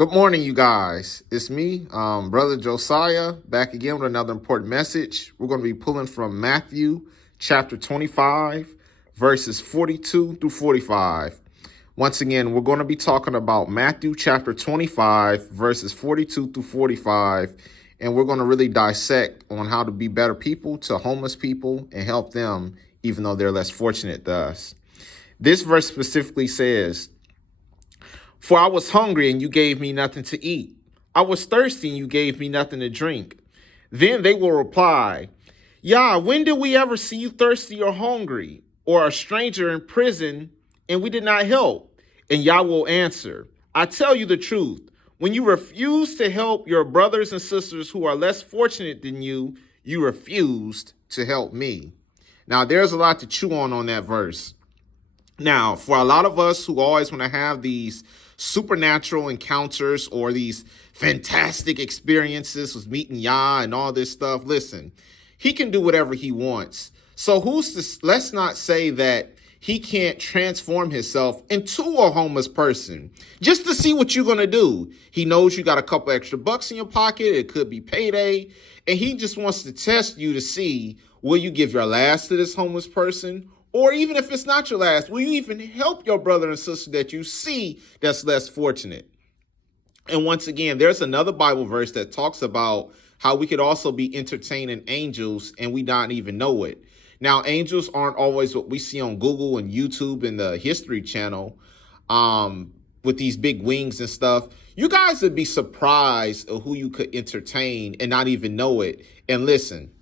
Good morning, you guys. It's me, Brother Josiah, back again with another important message. We're going to be pulling from Matthew chapter 25, verses 42 through 45. Once again, we're going to be talking about Matthew chapter 25, verses 42 through 45, and we're going to really dissect on how to be better people to homeless people and help them, even though they're less fortunate than us. This verse specifically says, "For I was hungry, and you gave me nothing to eat. I was thirsty, and you gave me nothing to drink." Then they will reply, "Yah, when did we ever see you thirsty or hungry, or a stranger in prison, and we did not help?" And Yah will answer, "I tell you the truth. When you refuse to help your brothers and sisters who are less fortunate than you, you refused to help me." Now, there's a lot to chew on that verse. Now, for a lot of us who always want to have these supernatural encounters or these fantastic experiences with meeting Yah and all this stuff, listen, he can do whatever he wants. So let's not say that he can't transform himself into a homeless person just to see what you're going to do. He knows you got a couple extra bucks in your pocket. It could be payday. And he just wants to test you to see, will you give your last to this homeless person? Or even if it's not your last, will you even help your brother and sister that you see that's less fortunate? And once again, there's another Bible verse that talks about how we could also be entertaining angels and we not even know it. Now, angels aren't always what we see on Google and YouTube and the History Channel with these big wings and stuff. You guys would be surprised of who you could entertain and not even know it. And listen,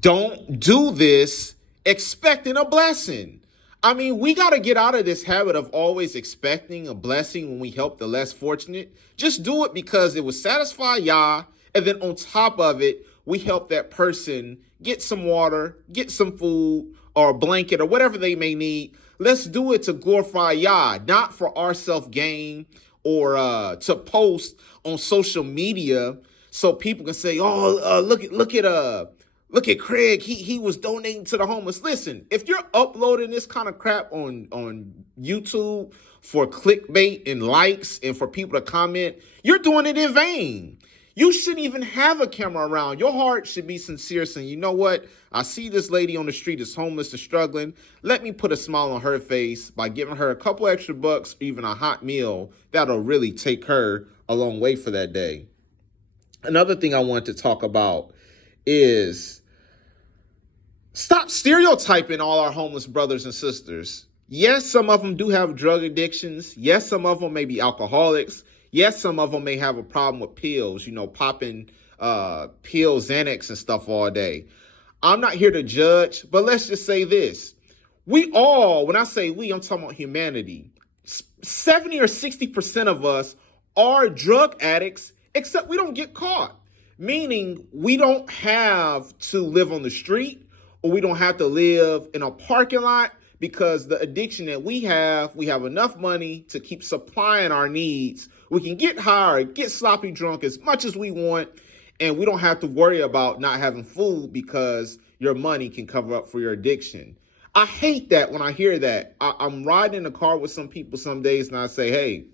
don't do this expecting a blessing. I mean, we got to get out of this habit of always expecting a blessing when we help the less fortunate. Just do it because it will satisfy Yah. And then on top of it, we help that person get some water, get some food or a blanket or whatever they may need. Let's do it to glorify Yah, not for our self-gain or to post on social media so people can say, "Oh, look at Craig. He was donating to the homeless." Listen, if you're uploading this kind of crap on YouTube for clickbait and likes and for people to comment, you're doing it in vain. You shouldn't even have a camera around. Your heart should be sincere, saying, "You know what? I see this lady on the street is homeless and struggling. Let me put a smile on her face by giving her a couple extra bucks, or even a hot meal that'll really take her a long way for that day." Another thing I want to talk about is stop stereotyping all our homeless brothers and sisters. Yes, some of them do have drug addictions. Yes, some of them may be alcoholics. Yes, some of them may have a problem with pills, popping pills, Xanax and stuff all day. I'm not here to judge, but let's just say this. We all, when I say we, I'm talking about humanity. 70 or 60% of us are drug addicts, except we don't get caught. Meaning we don't have to live on the street or we don't have to live in a parking lot because the addiction that we have enough money to keep supplying our needs. We can get high or get sloppy drunk as much as we want, and we don't have to worry about not having food because your money can cover up for your addiction. I hate that when I hear that. I'm riding in a car with some people some days and I say, "Hey,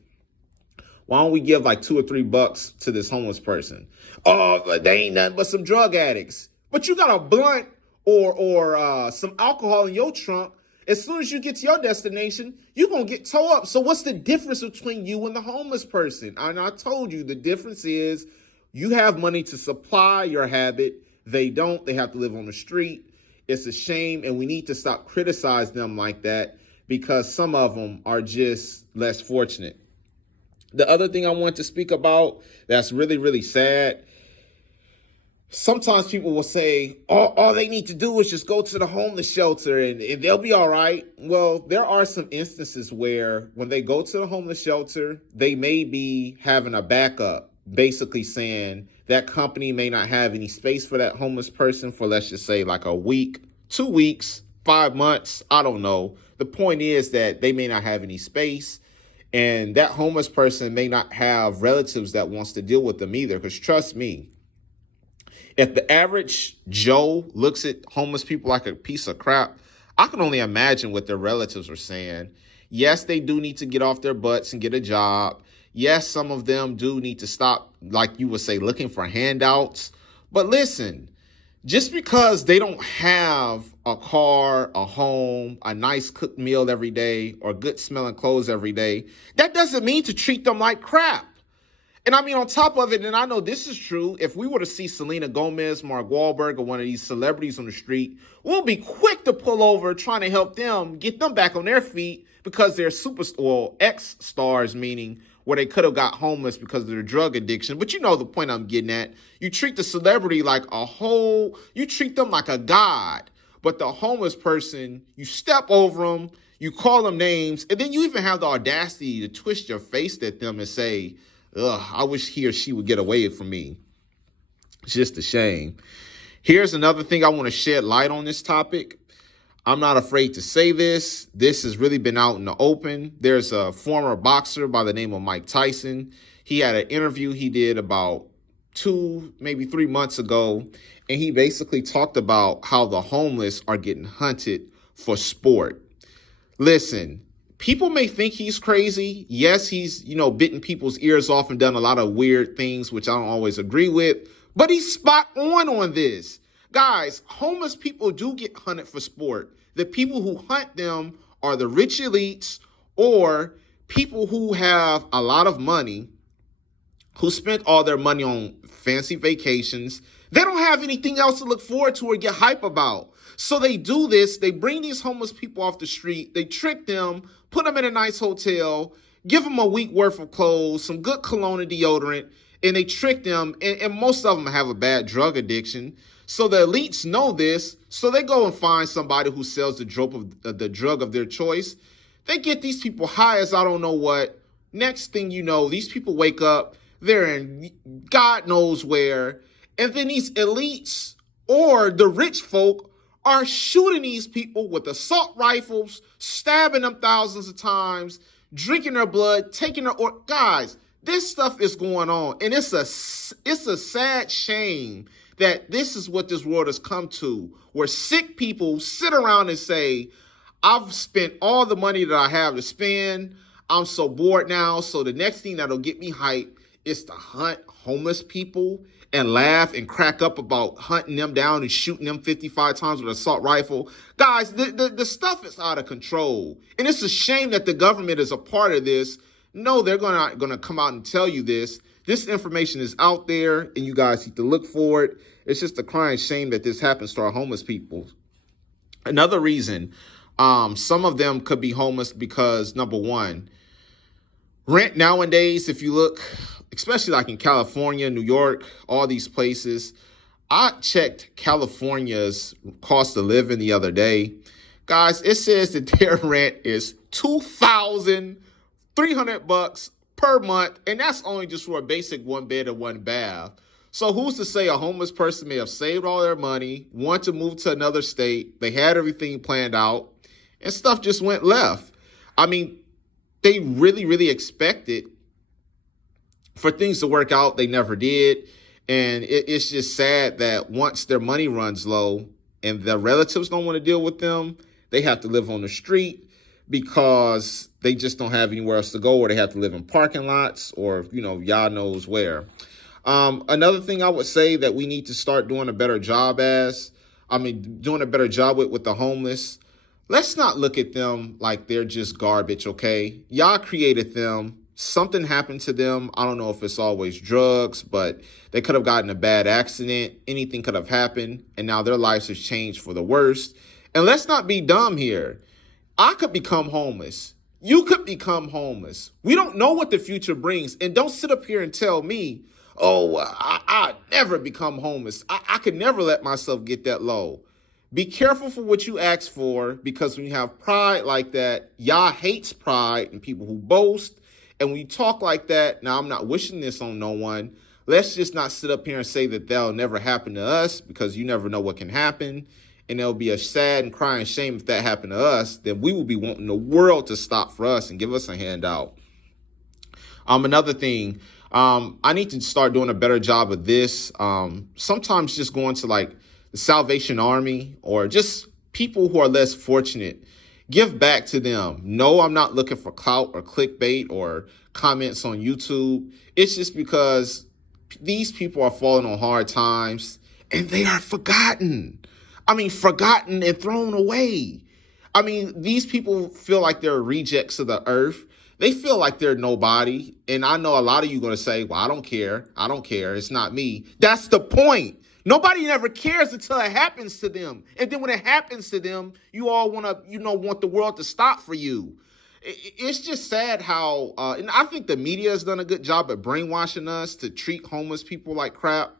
why don't we give like $2 or $3 to this homeless person?" "Oh, they ain't nothing but some drug addicts." But you got a blunt or some alcohol in your trunk. As soon as you get to your destination, you're going to get towed up. So what's the difference between you and the homeless person? And I told you the difference is you have money to supply your habit. They don't. They have to live on the street. It's a shame, and we need to stop criticizing them like that because some of them are just less fortunate. The other thing I want to speak about that's really, really sad, sometimes people will say, all they need to do is just go to the homeless shelter and they'll be all right. Well, there are some instances where when they go to the homeless shelter, they may be having a backup, basically saying that company may not have any space for that homeless person for, let's just say, like a week, 2 weeks, 5 months. I don't know. The point is that they may not have any space. And that homeless person may not have relatives that wants to deal with them either. Because trust me, if the average Joe looks at homeless people like a piece of crap, I can only imagine what their relatives are saying. Yes, they do need to get off their butts and get a job. Yes, some of them do need to stop, like you would say, looking for handouts. But listen, just because they don't have a car, a home, a nice cooked meal every day, or good smelling clothes every day, that doesn't mean to treat them like crap. And I mean, on top of it, and I know this is true, if we were to see Selena Gomez, Mark Wahlberg, or one of these celebrities on the street, we'll be quick to pull over trying to help them, get them back on their feet because they're ex-stars, meaning where they could have got homeless because of their drug addiction. But you know the point I'm getting at. You treat the celebrity like you treat them like a god. But the homeless person, you step over them, you call them names, and then you even have the audacity to twist your face at them and say, ugh, I wish he or she would get away from me. It's just a shame. Here's another thing I want to shed light on this topic. I'm not afraid to say this. This has really been out in the open. There's a former boxer by the name of Mike Tyson. He had an interview he did about 2, maybe 3 months ago, and he basically talked about how the homeless are getting hunted for sport. Listen, people may think he's crazy. Yes, he's, bitten people's ears off and done a lot of weird things, which I don't always agree with, but he's spot on this. Guys, homeless people do get hunted for sport. The people who hunt them are the rich elites or people who have a lot of money, who spent all their money on fancy vacations. They don't have anything else to look forward to or get hype about. So they do this. They bring these homeless people off the street. They trick them, put them in a nice hotel, give them a week worth of clothes, some good cologne and deodorant, and they trick them. And most of them have a bad drug addiction. So the elites know this. So they go and find somebody who sells the drug of their choice. They get these people high as I don't know what. Next thing you know, these people wake up. They're in God knows where. And then these elites or the rich folk are shooting these people with assault rifles, stabbing them thousands of times, drinking their blood, taking their guys, this stuff is going on. And it's a sad shame that this is what this world has come to, where sick people sit around and say, I've spent all the money that I have to spend. I'm so bored now. So the next thing that'll get me hype is to hunt homeless people and laugh and crack up about hunting them down and shooting them 55 times with an assault rifle. Guys, the stuff is out of control. And it's a shame that the government is a part of this. No, they're gonna come out and tell you this. This information is out there, and you guys need to look for it. It's just a crying shame that this happens to our homeless people. Another reason, some of them could be homeless because, number one, rent nowadays, if you look, especially like in California, New York, all these places. I checked California's cost of living the other day. Guys, it says that their rent is $2,300 per month, and that's only just for a basic 1 bed and 1 bath. So who's to say a homeless person may have saved all their money, want to move to another state, they had everything planned out, and stuff just went left. I mean, they really, really expected for things to work out. They never did. And it's just sad that once their money runs low and their relatives don't want to deal with them, they have to live on the street because they just don't have anywhere else to go, or they have to live in parking lots or, y'all knows where. Another thing I would say that we need to start doing a better job with the homeless. Let's not look at them like they're just garbage, okay? Y'all created them. Something happened to them. I don't know if it's always drugs, but they could have gotten a bad accident. Anything could have happened, and now their lives have changed for the worst. And let's not be dumb here. I could become homeless. You could become homeless. We don't know what the future brings. And don't sit up here and tell me, I never become homeless. I could never let myself get that low. Be careful for what you ask for, because when you have pride like that, Yah hates pride and people who boast. And when you talk like that, now I'm not wishing this on no one. Let's just not sit up here and say that that'll never happen to us, because you never know what can happen. And it'll be a sad and crying shame if that happened to us. Then we will be wanting the world to stop for us and give us a handout. Another thing, I need to start doing a better job of this. Sometimes just going to like the Salvation Army or just people who are less fortunate. Give back to them. No, I'm not looking for clout or clickbait or comments on YouTube. It's just because these people are falling on hard times and they are forgotten. I mean, forgotten and thrown away. I mean, these people feel like they're rejects of the earth. They feel like they're nobody. And I know a lot of you are going to say, well, I don't care. I don't care. It's not me. That's the point. Nobody never cares until it happens to them. And then when it happens to them, you all want to, want the world to stop for you. It's just sad how, and I think the media has done a good job at brainwashing us to treat homeless people like crap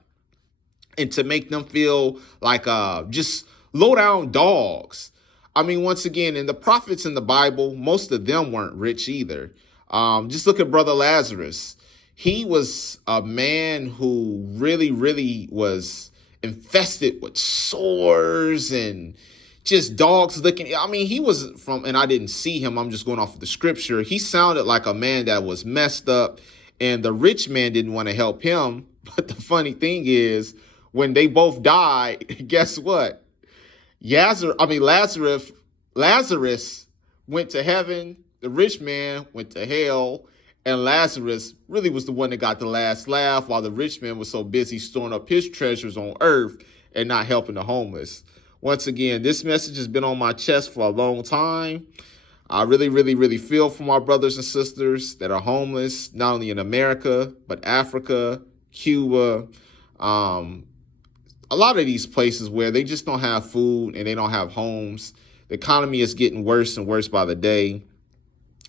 and to make them feel like just low down dogs. I mean, once again, and the prophets in the Bible, most of them weren't rich either. Just look at Brother Lazarus. He was a man who really, really was infested with sores and just dogs licking. I mean, he was from, and I didn't see him, I'm just going off of the scripture. He sounded like a man that was messed up, and the rich man didn't want to help him. But the funny thing is, when they both died, guess what? Lazarus went to heaven, the rich man went to hell, and Lazarus really was the one that got the last laugh while the rich man was so busy storing up his treasures on earth and not helping the homeless. Once again, this message has been on my chest for a long time. I really, really, really feel for my brothers and sisters that are homeless, not only in America, but Africa, Cuba, a lot of these places where they just don't have food and they don't have homes. The economy is getting worse and worse by the day.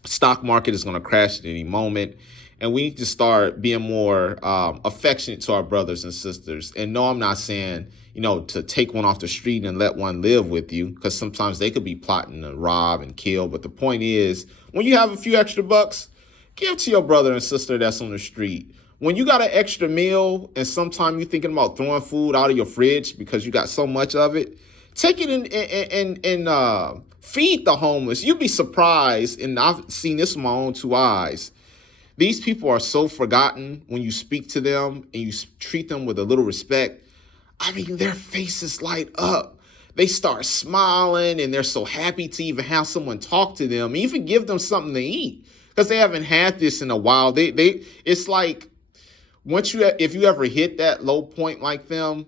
Stock market is going to crash at any moment. And we need to start being more affectionate to our brothers and sisters. And no, I'm not saying, to take one off the street and let one live with you, because sometimes they could be plotting to rob and kill. But the point is, when you have a few extra bucks, give to your brother and sister that's on the street. When you got an extra meal and sometimes you're thinking about throwing food out of your fridge because you got so much of it, take it and feed the homeless. You'd be surprised, and I've seen this with my own two eyes. These people are so forgotten when you speak to them and you treat them with a little respect. I mean, their faces light up. They start smiling and they're so happy to even have someone talk to them, even give them something to eat, because they haven't had this in a while. It's like if you ever hit that low point like them,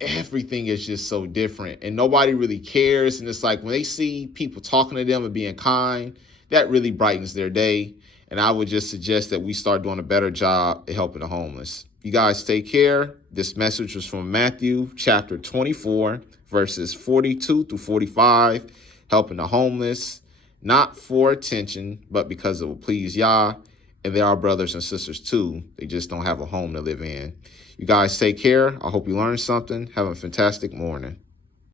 everything is just so different and nobody really cares. And it's like when they see people talking to them and being kind, that really brightens their day. And I would just suggest that we start doing a better job at helping the homeless. You guys take care. This message was from Matthew chapter 24, verses 42 through 45, helping the homeless, not for attention, but because it will please Yah. And they're our brothers and sisters too. They just don't have a home to live in. You guys take care. I hope you learned something. Have a fantastic morning.